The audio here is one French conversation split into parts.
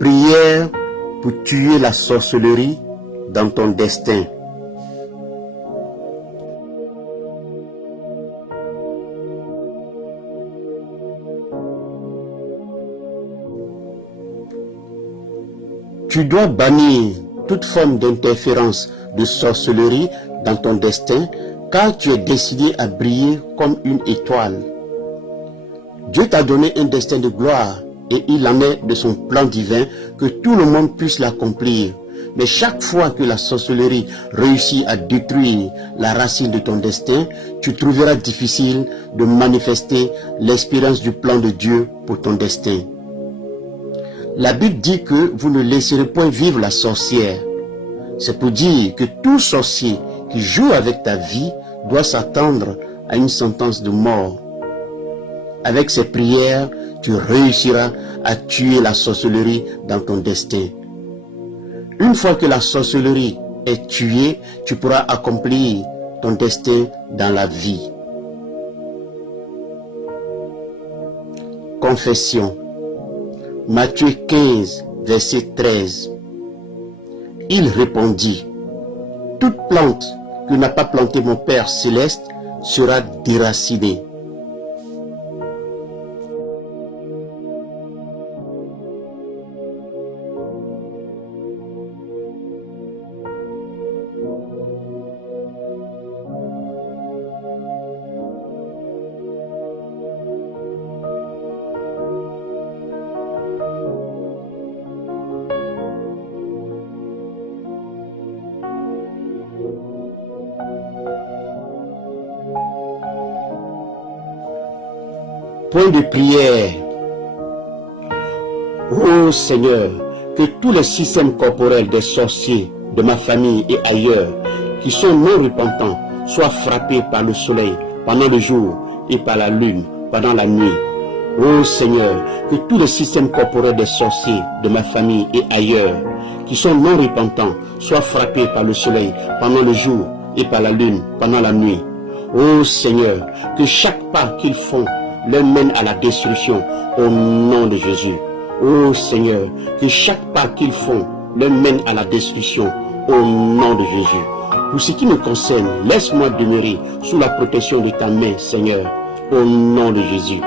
Prière pour tuer la sorcellerie dans ton destin. Tu dois bannir toute forme d'interférence de sorcellerie dans ton destin, car tu es décidé à briller comme une étoile. Dieu t'a donné un destin de gloire et il en est de son plan divin que tout le monde puisse l'accomplir. Mais chaque fois que la sorcellerie réussit à détruire la racine de ton destin, tu trouveras difficile de manifester l'expérience du plan de Dieu pour ton destin. La Bible dit que vous ne laisserez point vivre la sorcière. C'est pour dire que tout sorcier qui joue avec ta vie doit s'attendre à une sentence de mort. Avec ces prières, tu réussiras à tuer la sorcellerie dans ton destin. Une fois que la sorcellerie est tuée, tu pourras accomplir ton destin dans la vie. Confession. Matthieu 15, verset 13. Il répondit: toute plante que n'a pas plantée mon Père céleste sera déracinée. Point de prière. Ô Seigneur, que tous les systèmes corporels des sorciers de ma famille et ailleurs qui sont non repentants soient frappés par le soleil pendant le jour et par la lune pendant la nuit. Ô Seigneur, que tous les systèmes corporels des sorciers de ma famille et ailleurs qui sont non repentants soient frappés par le soleil pendant le jour et par la lune pendant la nuit. Ô Seigneur, que chaque pas qu'ils font les mène à la destruction au nom de Jésus. Ô Seigneur, que chaque pas qu'ils font les mène à la destruction au nom de Jésus. Pour ce qui me concerne, laisse-moi demeurer sous la protection de ta main, Seigneur, au nom de Jésus.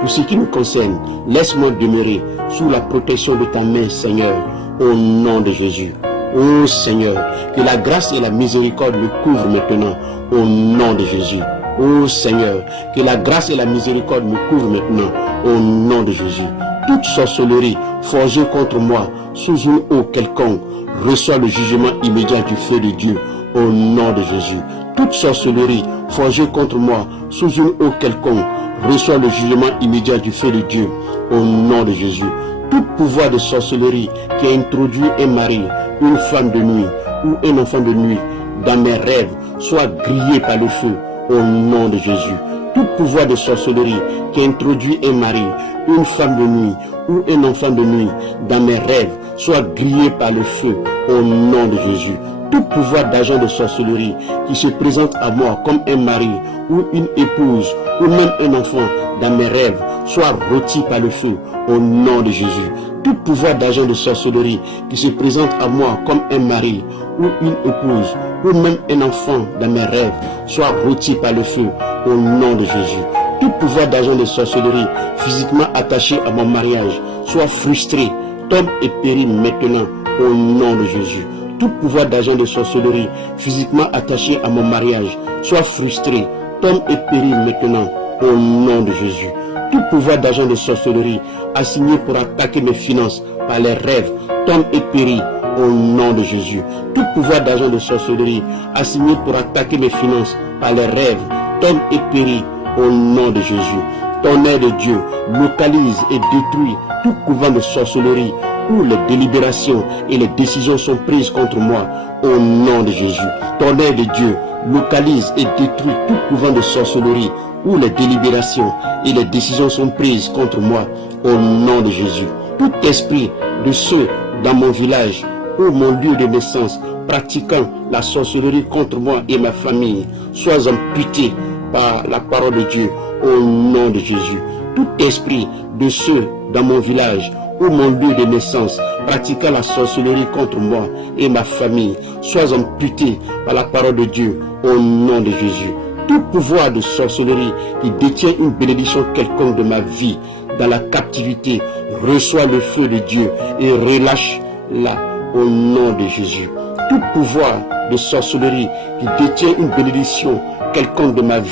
Pour ce qui me concerne, laisse-moi demeurer sous la protection de ta main, Seigneur, au nom de Jésus. Ô Seigneur, que la grâce et la miséricorde me couvrent maintenant, au nom de Jésus. Ô Seigneur, que la grâce et la miséricorde me couvrent maintenant, au nom de Jésus. Toute sorcellerie forgée contre moi sous une eau quelconque reçoit le jugement immédiat du feu de Dieu, au nom de Jésus. Toute sorcellerie forgée contre moi sous une eau quelconque reçoit le jugement immédiat du feu de Dieu, au nom de Jésus. Tout pouvoir de sorcellerie qui a introduit un mari, une femme de nuit ou un enfant de nuit dans mes rêves soit grillé par le feu, au nom de Jésus. Tout pouvoir de sorcellerie qui introduit un mari, une femme de nuit ou un enfant de nuit dans mes rêves soit grillé par le feu, au nom de Jésus. Tout pouvoir d'agent de sorcellerie qui se présente à moi comme un mari ou une épouse ou même un enfant dans mes rêves soit rôti par le feu, au nom de Jésus. Tout pouvoir d'agent de sorcellerie qui se présente à moi comme un mari ou une épouse ou même un enfant dans mes rêves soit rôti par le feu, au nom de Jésus. Tout pouvoir d'agent de sorcellerie physiquement attaché à mon mariage soit frustré, tombe et périt maintenant, au nom de Jésus. Tout pouvoir d'agent de sorcellerie physiquement attaché à mon mariage soit frustré, tombe et périt maintenant, au nom de Jésus. Tout pouvoir d'agent de sorcellerie assigné pour attaquer mes finances par les rêves tombe et périt, au nom de Jésus. Tout pouvoir d'agent de sorcellerie assigné pour attaquer mes finances par les rêves tombe et périt, au nom de Jésus. Tonnerre de Dieu, localise et détruit tout couvent de sorcellerie où les délibérations et les décisions sont prises contre moi, au nom de Jésus. Tonnerre de Dieu, localise et détruit tout couvent de sorcellerie où les délibérations et les décisions sont prises contre moi, au nom de Jésus. Tout esprit de ceux dans mon village ou mon lieu de naissance pratiquant la sorcellerie contre moi et ma famille, sois amputé par la parole de Dieu, au nom de Jésus. Tout esprit de ceux dans mon village ou mon lieu de naissance pratiquant la sorcellerie contre moi et ma famille, sois amputé par la parole de Dieu, au nom de Jésus. Tout pouvoir de sorcellerie qui détient une bénédiction quelconque de ma vie dans la captivité, reçois le feu de Dieu et relâche-la au nom de Jésus. Tout pouvoir de sorcellerie qui détient une bénédiction quelconque de ma vie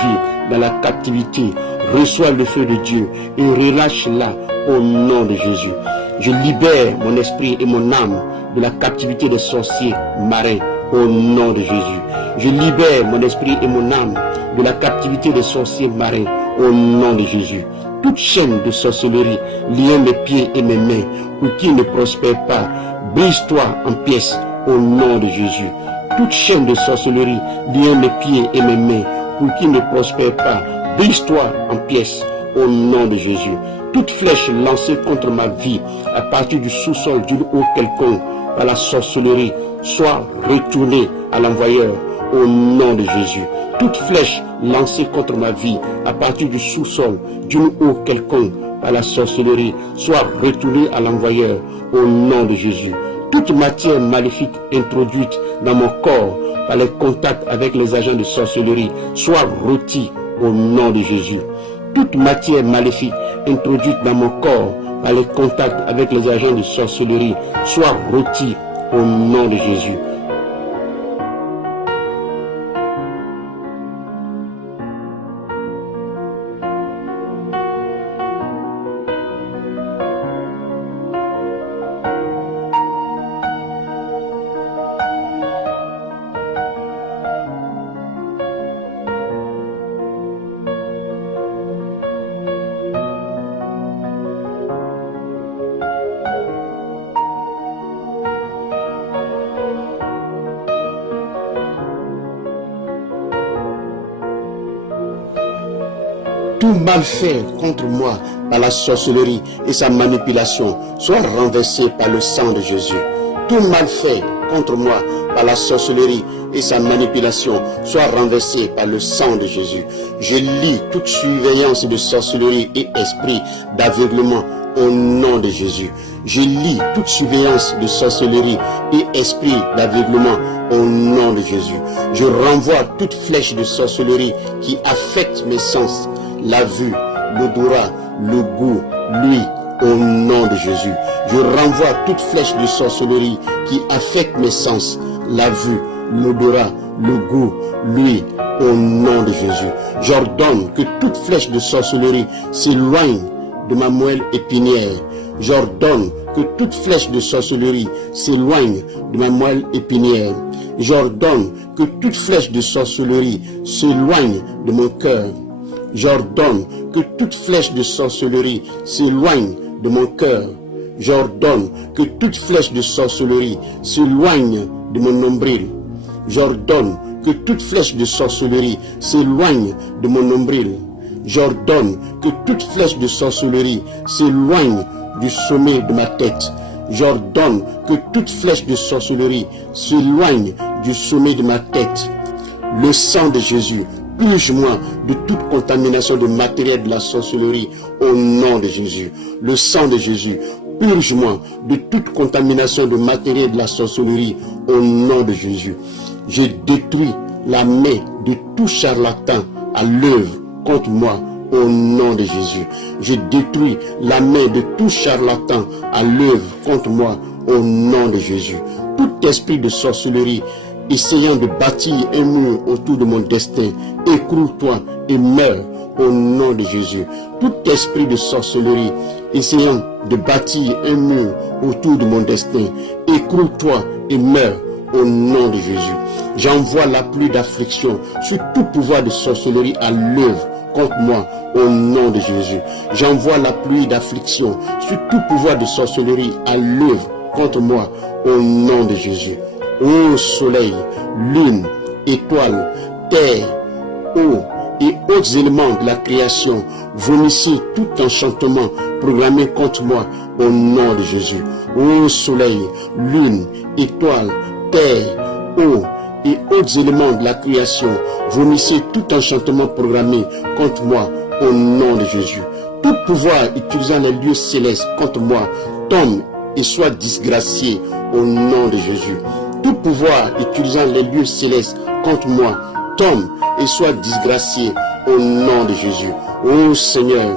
dans la captivité, reçois le feu de Dieu et relâche-la au nom de Jésus. Je libère mon esprit et mon âme de la captivité des sorciers marins au nom de Jésus. Je libère mon esprit et mon âme de la captivité des sorciers marins au nom de Jésus. Toute chaîne de sorcellerie liant mes pieds et mes mains pour qu'ils ne prospèrent pas, brise-toi en pièces au nom de Jésus. Toute chaîne de sorcellerie liant mes pieds et mes mains pour qu'ils ne prospèrent pas, brise-toi en pièces au nom de Jésus. Toute flèche lancée contre ma vie à partir du sous-sol d'une eau quelconque par la sorcellerie soit retournée à l'envoyeur au nom de Jésus. Toute flèche lancée contre ma vie à partir du sous-sol d'une eau quelconque par la sorcellerie soit retournée à l'envoyeur au nom de Jésus. Toute matière maléfique introduite dans mon corps par les contacts avec les agents de sorcellerie soit rôtie au nom de Jésus. Toute matière maléfique introduite dans mon corps par les contacts avec les agents de sorcellerie soit rôtie au nom de Jésus. Tout mal fait contre moi par la sorcellerie et sa manipulation soit renversé par le sang de Jésus. Tout mal fait contre moi par la sorcellerie et sa manipulation soit renversé par le sang de Jésus. Je lie toute surveillance de sorcellerie et esprit d'aveuglement au nom de Jésus. Je lie toute surveillance de sorcellerie et esprit d'aveuglement au nom de Jésus. Je renvoie toute flèche de sorcellerie qui affecte mes sens, la vue, l'odorat, le goût, l'ouïe, au nom de Jésus. Je renvoie toute flèche de sorcellerie qui affecte mes sens, la vue, l'odorat, le goût, l'ouïe, au nom de Jésus. J'ordonne que toute flèche de sorcellerie s'éloigne de ma moelle épinière. J'ordonne que toute flèche de sorcellerie s'éloigne de ma moelle épinière. J'ordonne que toute flèche de sorcellerie s'éloigne de mon cœur. J'ordonne que toute flèche de sorcellerie s'éloigne de mon cœur. J'ordonne que toute flèche de sorcellerie s'éloigne de mon nombril. J'ordonne que toute flèche de sorcellerie s'éloigne de mon nombril. J'ordonne que toute flèche de sorcellerie s'éloigne du sommet de ma tête. J'ordonne que toute flèche de sorcellerie s'éloigne du sommet de ma tête. Le sang de Jésus, purge-moi de toute contamination de matériel de la sorcellerie au nom de Jésus. Le sang de Jésus, purge-moi de toute contamination de matériel de la sorcellerie au nom de Jésus. Je détruis la main de tout charlatan à l'œuvre contre moi au nom de Jésus. Je détruis la main de tout charlatan à l'œuvre contre moi au nom de Jésus. Tout esprit de sorcellerie essayant de bâtir un mur autour de mon destin, écroule-toi et meurs au nom de Jésus. Tout esprit de sorcellerie essayant de bâtir un mur autour de mon destin, écroule-toi et meurs au nom de Jésus. J'envoie la pluie d'affliction sur tout pouvoir de sorcellerie à l'œuvre contre moi au nom de Jésus. J'envoie la pluie d'affliction sur tout pouvoir de sorcellerie à l'œuvre contre moi au nom de Jésus. Ô soleil, lune, étoile, terre, eau et autres éléments de la création, vomissez tout enchantement programmé contre moi au nom de Jésus. Ô soleil, lune, étoile, terre, eau et autres éléments de la création, vomissez tout enchantement programmé contre moi au nom de Jésus. Tout pouvoir utilisant les lieux célestes contre moi tombe et soit disgracié au nom de Jésus. Tout pouvoir utilisant les lieux célestes contre moi tombe et soit disgracié au nom de Jésus. Ô Seigneur,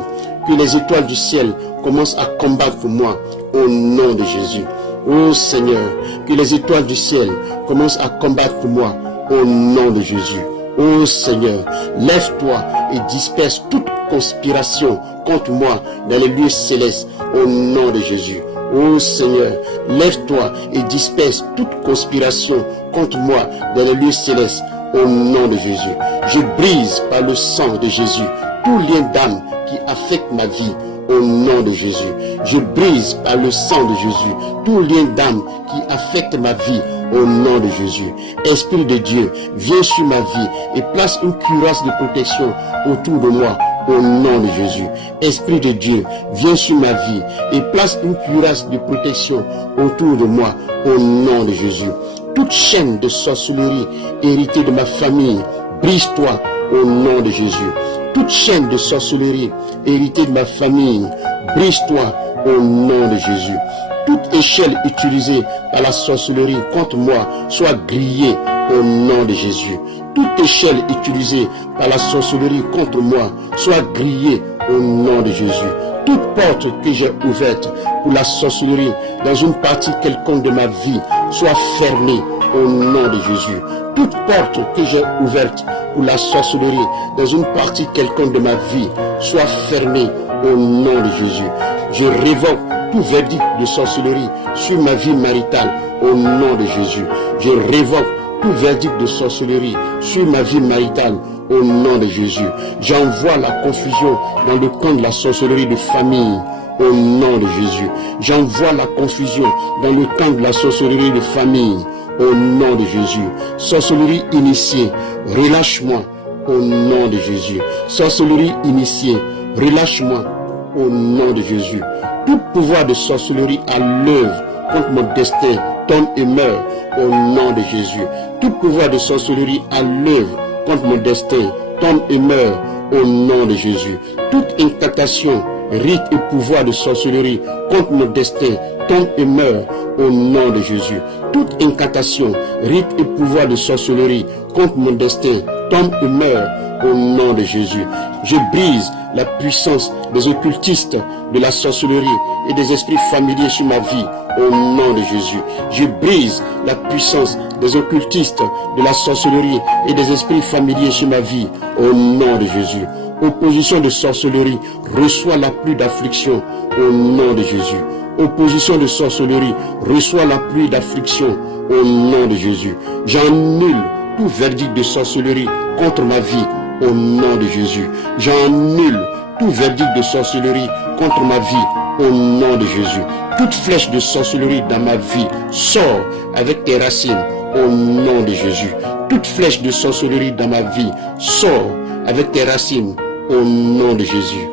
que les étoiles du ciel commencent à combattre pour moi au nom de Jésus. Ô Seigneur, que les étoiles du ciel commencent à combattre pour moi au nom de Jésus. Ô Seigneur, lève-toi et disperse toute conspiration contre moi dans les lieux célestes au nom de Jésus. Ô Seigneur, lève-toi et disperse toute conspiration contre moi dans les lieux célestes au nom de Jésus. Je brise par le sang de Jésus tout lien d'âme qui affecte ma vie au nom de Jésus. Je brise par le sang de Jésus tout lien d'âme qui affecte ma vie au nom de Jésus. Esprit de Dieu, viens sur ma vie et place une cuirasse de protection autour de moi au nom de Jésus. Esprit de Dieu, viens sur ma vie et place une cuirasse de protection autour de moi au nom de Jésus. Toute chaîne de sorcellerie héritée de ma famille, brise-toi au nom de Jésus. Toute chaîne de sorcellerie héritée de ma famille, brise-toi au nom de Jésus. Toute échelle utilisée par la sorcellerie contre moi soit grillée au nom de Jésus. Toute échelle utilisée par la sorcellerie contre moi soit grillée au nom de Jésus. Toute porte que j'ai ouverte pour la sorcellerie dans une partie quelconque de ma vie soit fermée au nom de Jésus. Toute porte que j'ai ouverte pour la sorcellerie dans une partie quelconque de ma vie soit fermée au nom de Jésus. Je révoque tout verdict de sorcellerie sur ma vie maritale au nom de Jésus. Je révoque tout verdict de sorcellerie sur ma vie maritale au nom de Jésus. J'envoie la confusion dans le camp de la sorcellerie de famille au nom de Jésus. J'envoie la confusion dans le camp de la sorcellerie de famille au nom de Jésus. Sorcellerie initiée, relâche-moi au nom de Jésus. Sorcellerie initiée, relâche-moi au nom de Jésus. Tout pouvoir de sorcellerie à l'œuvre contre mon destin tombe et meurt au nom de Jésus. Tout pouvoir de sorcellerie à l'œuvre contre mon destin tombe et meurt au nom de Jésus. Toute incantation, rite et pouvoir de sorcellerie contre mon destin tombe et meurt au nom de Jésus. Toute incantation, rite et pouvoir de sorcellerie contre mon destin tombe et meurt au nom de Jésus. Je brise la puissance des occultistes, de la sorcellerie et des esprits familiers sur ma vie au nom de Jésus. Je brise la puissance des occultistes, de la sorcellerie et des esprits familiers sur ma vie au nom de Jésus. Opposition de sorcellerie, reçois la pluie d'affliction au nom de Jésus. Opposition de sorcellerie, reçois la pluie d'affliction au nom de Jésus. J'annule tout verdict de sorcellerie contre ma vie au nom de Jésus. J'annule tout verdict de sorcellerie contre ma vie au nom de Jésus. Toute flèche de sorcellerie dans ma vie sort avec tes racines au nom de Jésus. Toute flèche de sorcellerie dans ma vie sort avec tes racines au nom de Jésus.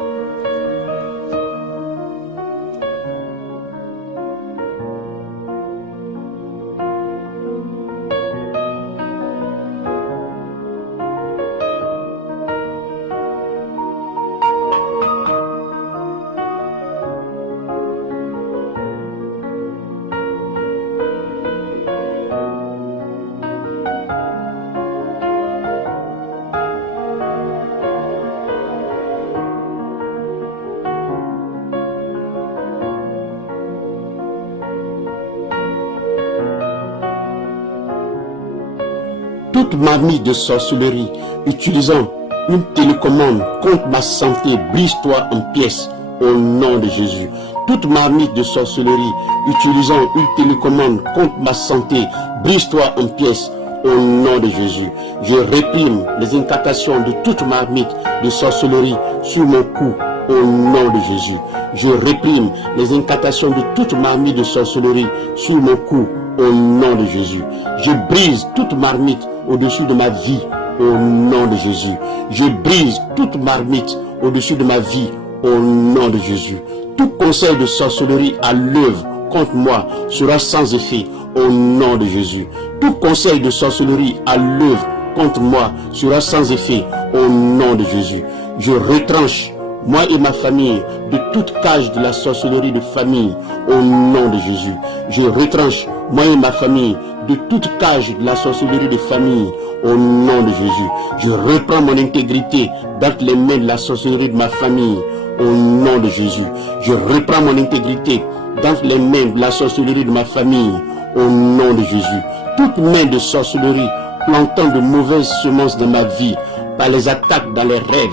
Toute marmite de sorcellerie utilisant une télécommande contre ma santé, brise-toi en pièces au nom de Jésus. Toute marmite de sorcellerie utilisant une télécommande contre ma santé, brise-toi en pièces au nom de Jésus. Je réprime les incantations de toute marmite de sorcellerie sur mon cou, au nom de Jésus. Je réprime les incantations de toute marmite de sorcellerie sur mon cou, au nom de Jésus. Je brise toute marmite au-dessus de ma vie, au nom de Jésus. Je brise toute marmite au-dessus de ma vie, au nom de Jésus. Tout conseil de sorcellerie à l'œuvre contre moi sera sans effet, au nom de Jésus. Tout conseil de sorcellerie à l'œuvre contre moi sera sans effet, au nom de Jésus. Je retranche, moi et ma famille, de toute cage de la sorcellerie de famille, au nom de Jésus. Je retranche, moi et ma famille, de toute cage de la sorcellerie de famille, au nom de Jésus. Je reprends mon intégrité dans les mains de la sorcellerie de ma famille, au nom de Jésus. Je reprends mon intégrité dans les mains de la sorcellerie de ma famille, au nom de Jésus. Toute main de sorcellerie plantant de mauvaises semences dans ma vie, par les attaques dans les rêves,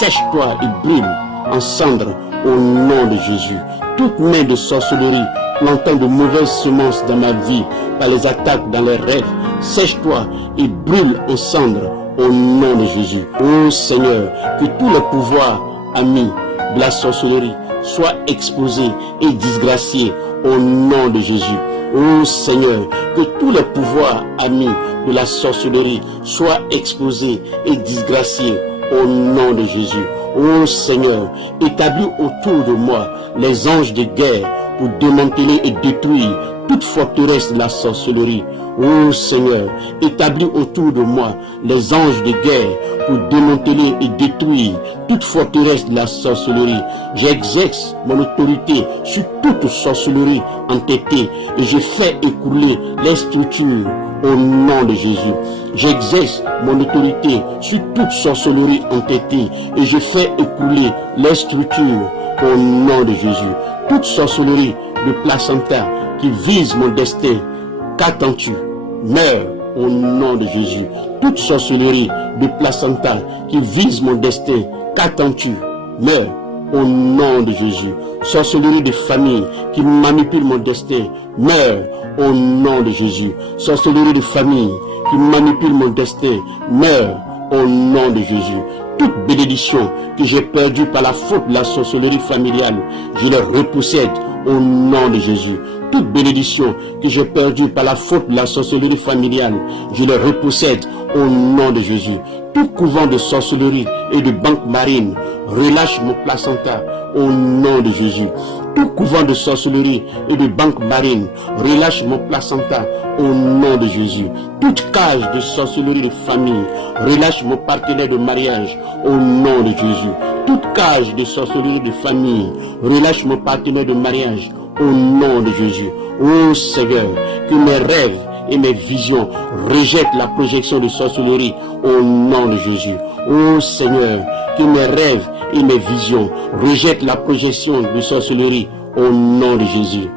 sèche-toi et brûle en cendres, au nom de Jésus. Toute main de sorcellerie plantant de mauvaises semences dans ma vie, par les attaques dans les rêves, sèche-toi et brûle en cendres, au nom de Jésus. Ô Seigneur, que tous les pouvoirs amis de la sorcellerie soient exposés et disgraciés, au nom de Jésus. Ô Seigneur, que tous les pouvoirs amis de la sorcellerie soient exposés et disgraciés, au nom de Jésus. Ô Seigneur, établis autour de moi les anges de guerre pour démanteler et détruire toute forteresse de la sorcellerie. Ô Seigneur, établis autour de moi les anges de guerre pour démanteler et détruire toute forteresse de la sorcellerie. J'exerce mon autorité sur toute sorcellerie entêtée et je fais écouler les structures, au nom de Jésus. J'exerce mon autorité sur toute sorcellerie entêtée et je fais écouler les structures, au nom de Jésus. Toute sorcellerie de placenta qui vise mon destin, qu'attends-tu? Meurs au nom de Jésus. Toute sorcellerie de placenta qui vise mon destin, qu'attends-tu? Meurs au nom de Jésus. Sorcellerie de famille qui manipule mon destin, meurs au nom de Jésus. Sorcellerie de famille qui manipule mon destin, meurs au nom de Jésus. Toute bénédiction que j'ai perdue par la faute de la sorcellerie familiale, je les repossède au nom de Jésus. Toute bénédiction que j'ai perdue par la faute de la sorcellerie familiale, je les repossède au nom de Jésus. Tout couvent de sorcellerie et de banque marine, relâche mon placenta au nom de Jésus. Tout couvent de sorcellerie et de banque marine, relâche mon placenta au nom de Jésus. Toute cage de sorcellerie de famille, relâche mon partenaire de mariage au nom de Jésus. Toute cage de sorcellerie de famille, relâche mon partenaire de mariage au nom de Jésus. Ô Seigneur, que mes rêves et mes visions rejettent la projection de sorcellerie au nom de Jésus. Ô Seigneur, que mes rêves et mes visions rejettent la projection de sorcellerie au nom de Jésus.